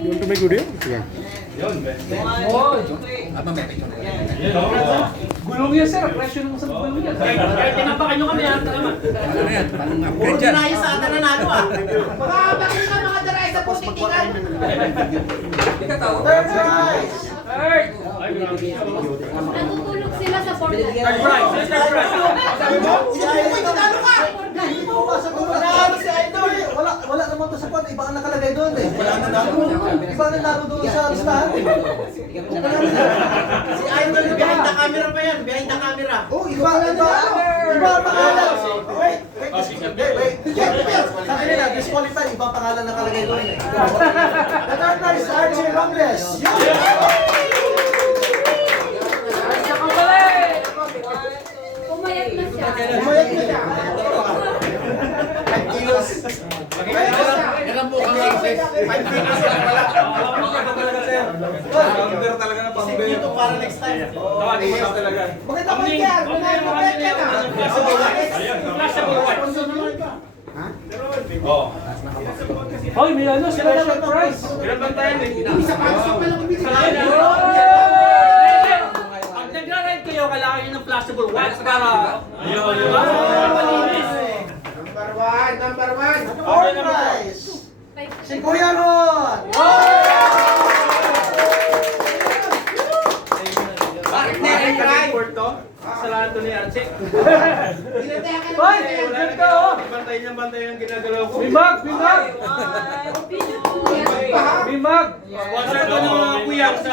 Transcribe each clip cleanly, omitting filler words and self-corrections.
You want to make video? Yeah. Gulong yan, sir. Presyo ng isang gulong yan. Kahit tinapakan nyo kami, ha? Tama. Puro dinayo sa atin na nalo ah. Mga bakit ka mga daray sa pusitikan? Third prize! Natutulog sila sa portal. Third prize. Third prize. Nanalo si Idol! Wala naman to sa kwan, iba ang nakalagay doon eh. Wala na nalo. Iba ang nalo doon sa listahan. Si Idol, behind the camera pa yan, behind the camera. Oh, iba ang pangalan. Wait. Sabi nila, disqualified, iba ang pangalan nakalagay doon eh. The third prize, Archie Robles. Pumayat na siya. Umayag na siya. 5 kilos. Ilan po kami access? 5 kilos. Pamber talaga na pamber. Dito para next time. Tawagin mo na talaga. Bakit ako yan? Manalo ka yan ah. Flashable white. Oh. Hoy, may ano, special prize. Ilan ba tayo eh? Pag nagra-ride kayo, kailangan nyo ng flashable white para... Ayun. malinis. Number one. Fourth prize. Si Kuya Ron. Bakit na rin report to? Kasalanan to ni Archie. Hoy, ganda oh. Bantayan yung ginagalaw ko. Bimag! Bimag! Sponsor to ng mga kuya ko sa...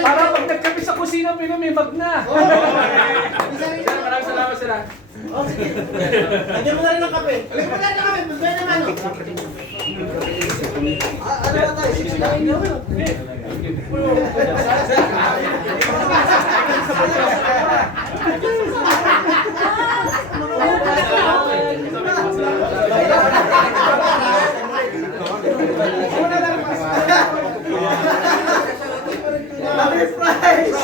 Para pag nagkapi sa kusina, pinamimag na. Maraming salamat sila. Lagyan mo na rin ng kape. Lagyan mo na rin ng kape. Magbayad naman. Ano ba tayo? Six na? Happy prize!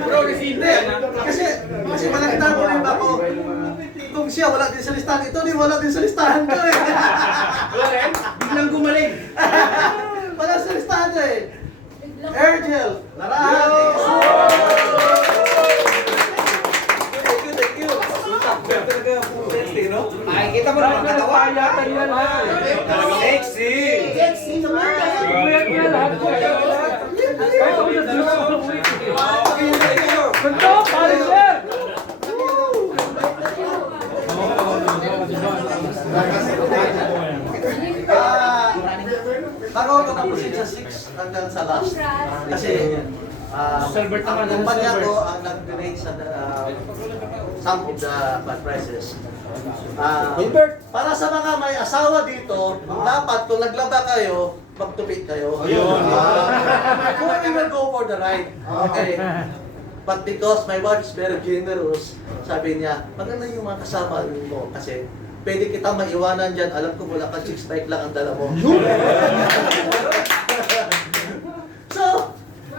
Bro, receive yan ha. Kasi malakita mo rin ako. Kung siya wala din sa listahan, ito din wala din sa listahan ko eh. Wala rin? Biglang gumaling. Wala sa listahan ko eh. Ergel, Larahan. Thank you. Makikita mo naman katawa. Payatan yan ha. Sexy! Sexy naman. Puyat nga lahat. Kahit ako na dito sa uwi. Ganda, pare sir! Bago ako tapusin sa 6 hanggang sa last. Kasi ang kumpanya ko ang nag-donate sa some of the prizes. Para sa mga may asawa dito, dapat kung naglaba kayo, magtupit kayo. Who will go for the ride? Okay. But because my wife is very generous, sabi niya, maganda yung mga kasama mo kasi pwede kita maiwanan dyan, alam ko wala ka 6 bike lang ang dala mo. So,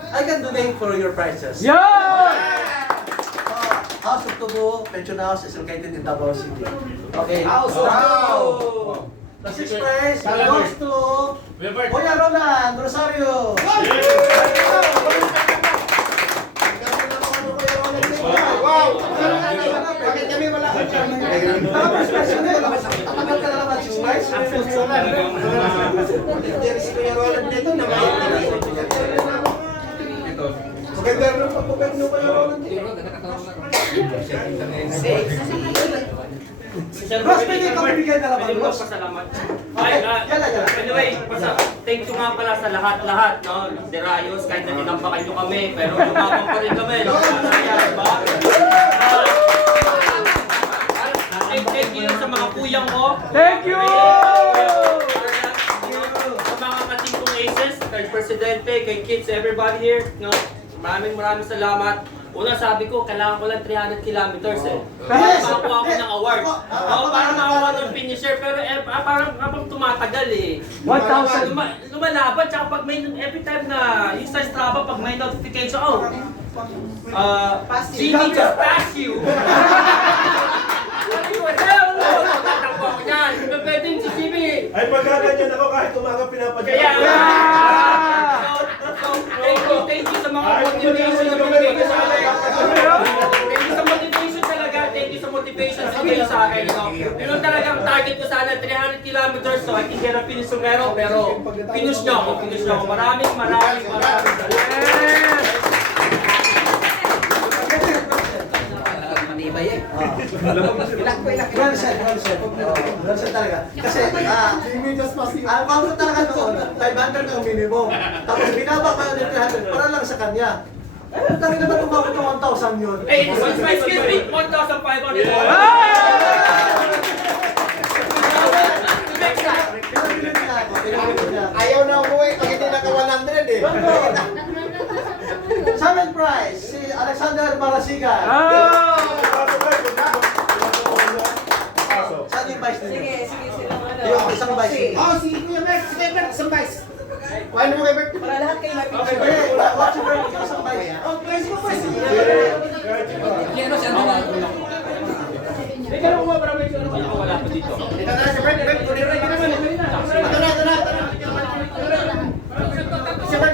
I can donate for your prizes. Yan! House of Tubo, Pension House is located in Davao City. Okay. House of Tubo. The 6th prize belongs to Kuya Roland Rosario. Wow! Bakit kami wala? Tapos question na yun, tapagal ka na naman 6th prize. There's Kuya Roland dito na may Maganda rin ang pagpapag nyo Kuya Roland. Ross, pwede ka magbigay na naman, Ross. Pasalamat. Okay, yala. Anyway, thank you nga pala sa lahat-lahat, no? Derayos, kahit na tinampakan nyo kami, pero lumabang pa rin kami. Diba? Thank you sa mga kuyang ko. Thank you! Sa mga kating kong aces, kay Presidente, kay kids, everybody here, no? Maraming salamat. Una sabi ko, kailangan ko lang 300 kilometers eh. Para makakuha ko ng award. Para makakuha ng finisher. Pero parang habang tumatagal eh. 1,000. Lumalaban, tsaka pag may, every time na yung sa Strava, pag may notification, Jimmy just passed you. Tatakbo ako dyan. nagaganyan ako kahit umaga pinapadala. Kaya, thank you sa mga motivation na binigay ko sa akin. Thank you sa motivation talaga. Thank you sa motivation sa kayo sa akin. Yun ang talagang target ko sana, 300 kilometers. So, I think hirap pinisumero, pero pinush niyo ako. Maraming Well said talaga. Kasi, ang pangko talaga doon, 500 ang minimum. Tapos binaba pa yung 300 para lang sa kanya. Eh, talaga naman umabot ng 1,000 yun. Hey, excuse me, 1,500. Ayaw na umuwi pag hindi naka 100 eh. Seventh prize, si Alexander Marasigan. Saan yung vice ninyo? Yung isang vice ninyo. Oh, si Kuya Bert, si Kuya Bert, isang vice. Paano mo kay Bert? Para lahat kayo mapicture. Eh, what's your birthday? Yung isang vice. Oh, price mo, price mo. Ikaw na kuma para may wala pa dito. Ito na si Bert, Bert, kunin rin naman. Ito na. Si Bert,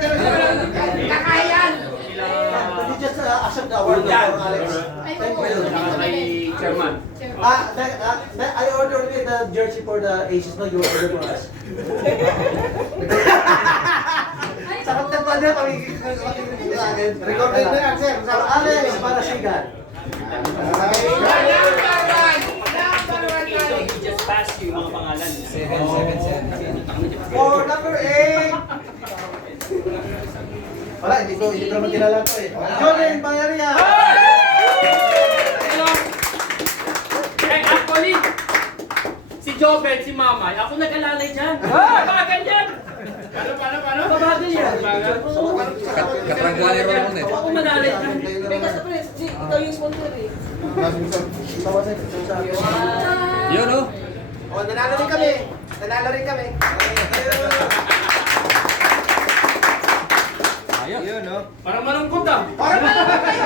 kakayan! Can you just accept the award for Alex? Thank you. Kay chairman. I ordered the jersey for the Aces, no? You ordered for us. Sakot na pa niya, pagkikita sa akin. Recorded na yan, sir. For Alex Marasigan. So, he just passed you mga pangalan. 7. For number 8. Wala, hindi ko naman kilala to eh. Jordan Bangaria. Eh, actually, si Joven, si Mamay, ako nag-alalay dyan. Babagal yan! Paano? Babagal yan. Katranggalero naman eh. Ako malalay dyan. Teka sa press, G, ikaw yung sponsor eh. Yun oh. Oh, nanalo rin kami. Ayun oh. Parang malungkot ah. Para pala ba kayo?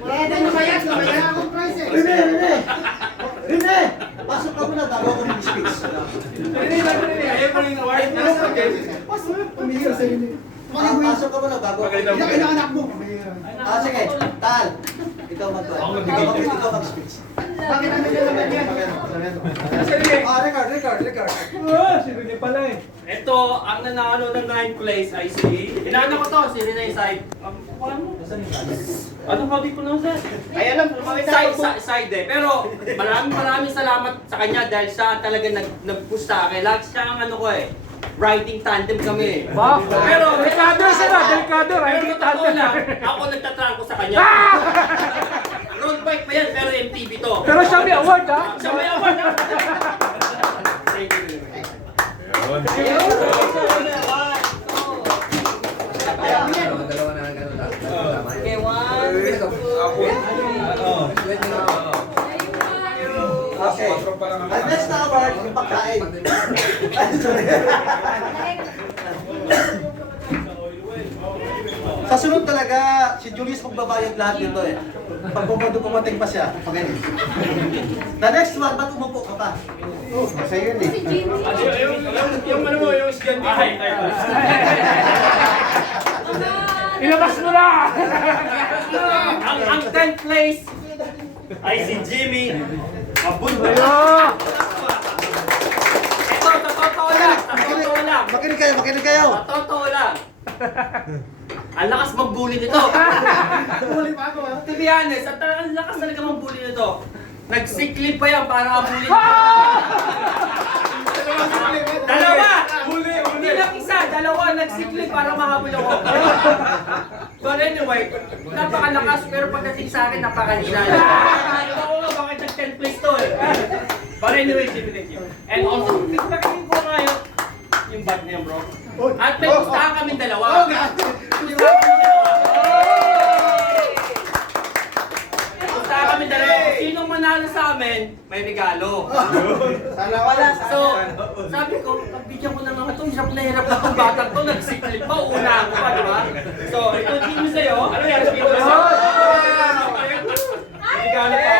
Wala na nabayad, nabayad akong price eh. Rene! Pasok ka muna bago ako mag-speech. Ayaw mo rin award. Pasok ka muna bago ako. Anak mo. Sige, Tal. Ikaw mag-speech. Bakit ano na naman yan? Record. Sino pala eh. Ito, ang nanalo ng 9th place ay si... Inaano ko to, si Rene Side. Ano ba di ko na sir? Ay, alam, Side eh. Pero maraming salamat sa kanya dahil siya talaga nag-push sa akin. Lagi siya ang ano ko eh. Riding tandem kami. Ba? Pero Delikado sila, delikado. Pero Riding totoo tandem. lang, ako nagtatrangko sa kanya. Road bike pa yan, pero MTB to. Pero siya may award ha? Siya may award ha? Thank you. Dalawa na lang ganun. Okay, 1, 2, Okay. Ang next na award, yung pagkain. Sa sunod talaga, si Julius magbabayad lahat dito eh. Pag pumating pa siya. Okay. The next one, ba't umupo ka pa? Oh, kasi yun eh. si Jimmy. Yung ano mo, yung scan mo. Ilabas mo na! Ang 10th place ay si Jimmy Abunda. Ayo! Ito, sa totoo lang. Makinig kayo. Sa totoo lang. Ang lakas magbuli nito. Huli pa ako ha. To be honest, ang lakas talaga magbuli nito. Nagsiklip pa yan para abulin. Dalawa! Hindi lang isa, dalawa nagsiklip para mahabol ako. But anyway, napakalakas pero pagdating sa akin, napakahina. Oo nga, bakit nag-10th place to eh. But anyway, thank you. And also, nagpakain ko nga yung bag niya bro. At may gustahan kaming dalawa. Gustahan kaming dalawa. Sinong manalo sa amin, may regalo. So, sabi ko, bigyan ko na naman ito. Hirap na itong batang to. Nagsiklip pa. Una ako pa, di ba? So, ito Jimmy sa'yo. Ano yan? Regalo pa.